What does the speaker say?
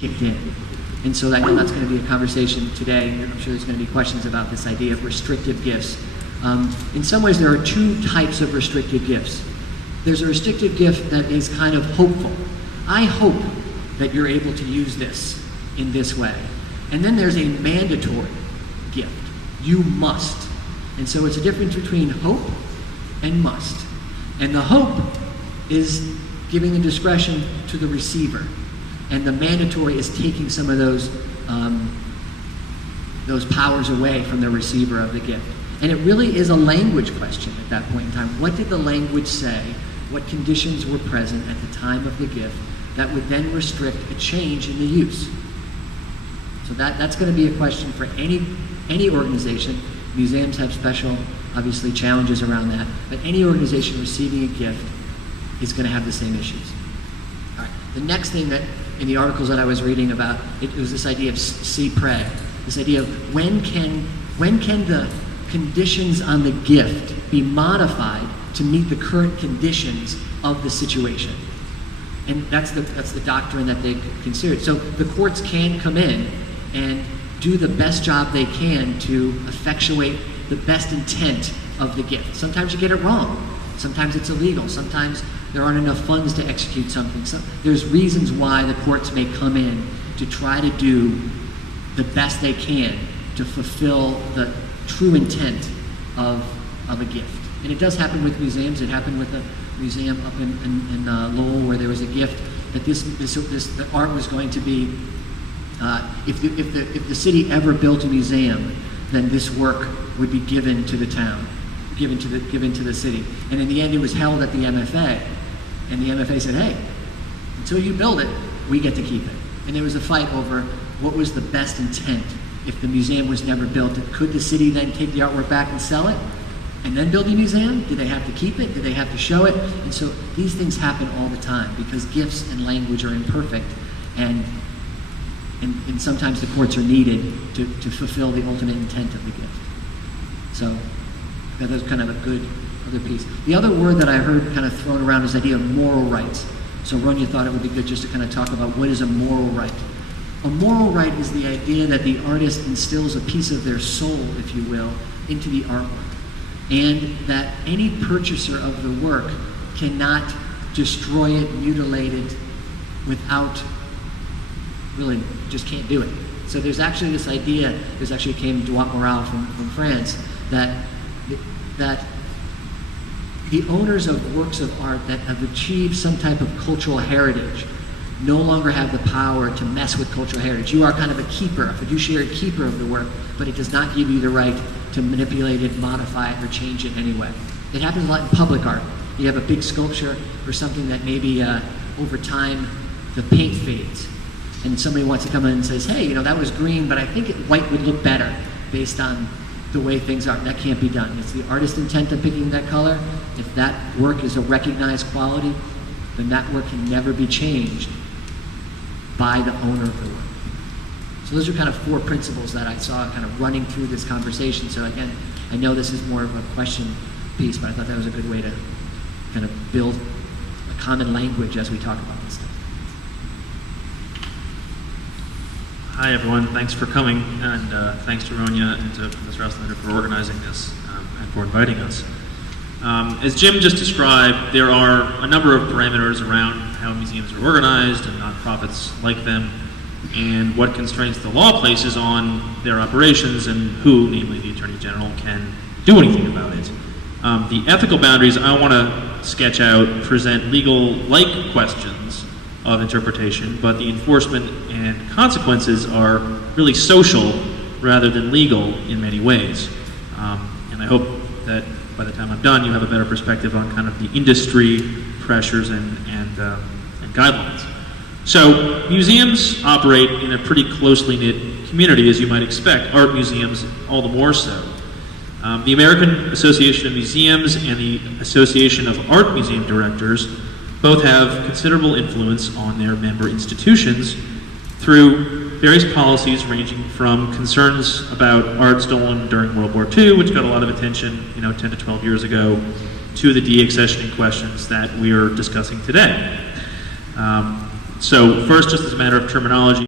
kicked in. And so that's going to be a conversation today. I'm sure there's going to be questions about this idea of restrictive gifts. In some ways, there are two types of restrictive gifts. There's a restrictive gift that is kind of hopeful. I hope that you're able to use this in this way. And then there's a mandatory gift. You must. And so it's a difference between hope and must. And the hope is giving the discretion to the receiver. And the mandatory is taking some of those powers away from the receiver of the gift. And it really is a language question at that point in time. What did the language say? What conditions were present at the time of the gift that would then restrict a change in the use? So that's going to be a question for any organization. Museums have special, obviously, challenges around that. But any organization receiving a gift is going to have the same issues. All right. The next thing that in the articles that I was reading about, it was this idea of CPREG, this idea of when can the conditions on the gift be modified to meet the current conditions of the situation. And that's the doctrine that they considered. So the courts can come in and do the best job they can to effectuate the best intent of the gift. Sometimes you get it wrong. Sometimes it's illegal. Sometimes there aren't enough funds to execute something. So there's reasons why the courts may come in to try to do the best they can to fulfill the true intent of a gift. And it does happen with museums. It happened with a museum up in Lowell, where there was a gift that the art was going to be, if the city ever built a museum, then this work would be given to the town, given to the city. And in the end, it was held at the MFA, and the MFA said, "Hey, until you build it, we get to keep it." And there was a fight over what was the best intent. If the museum was never built, could the city then take the artwork back and sell it and then build a museum? Did they have to keep it? Did they have to show it? And so these things happen all the time because gifts and language are imperfect, and sometimes the courts are needed to fulfill the ultimate intent of the gift. So that was kind of a good other piece. The other word that I heard kind of thrown around is the idea of moral rights. So Ronya thought it would be good just to kind of talk about what is a moral right. A moral right is the idea that the artist instills a piece of their soul, if you will, into the artwork, and that any purchaser of the work cannot destroy it, mutilate it, without really just can't do it. So there's actually this idea, there's actually came Duat Moral from France, that the owners of works of art that have achieved some type of cultural heritage no longer have the power to mess with cultural heritage. You are kind of a keeper, a fiduciary keeper of the work, but it does not give you the right to manipulate it, modify it, or change it anyway. It happens a lot in public art. You have a big sculpture or something that maybe over time the paint fades, and somebody wants to come in and says, "Hey, that was green, but I think white would look better based on the way things are." That can't be done. It's the artist's intent of picking that color. If that work is a recognized quality, then that work can never be changed by the owner of the work. So those are kind of four principles that I saw kind of running through this conversation. So again, I know this is more of a question piece, but I thought that was a good way to kind of build a common language as we talk about this stuff. Hi everyone, thanks for coming, and thanks to Ronya and to Professor Auslander for organizing this and for inviting us. As Jim just described, there are a number of parameters around how museums are organized and nonprofits like them, and what constraints the law places on their operations and who, namely the Attorney General, can do anything about it. The ethical boundaries I want to sketch out present legal-like questions of interpretation, but the enforcement and consequences are really social rather than legal in many ways. And I hope that by the time I'm done, you have a better perspective on kind of the industry pressures and guidelines. So museums operate in a pretty closely knit community, as you might expect. Art museums all the more so. The American Association of Museums and the Association of Art Museum Directors both have considerable influence on their member institutions through various policies ranging from concerns about art stolen during World War II, which got a lot of attention 10 to 12 years ago, to the deaccessioning questions that we are discussing today. So first, just as a matter of terminology,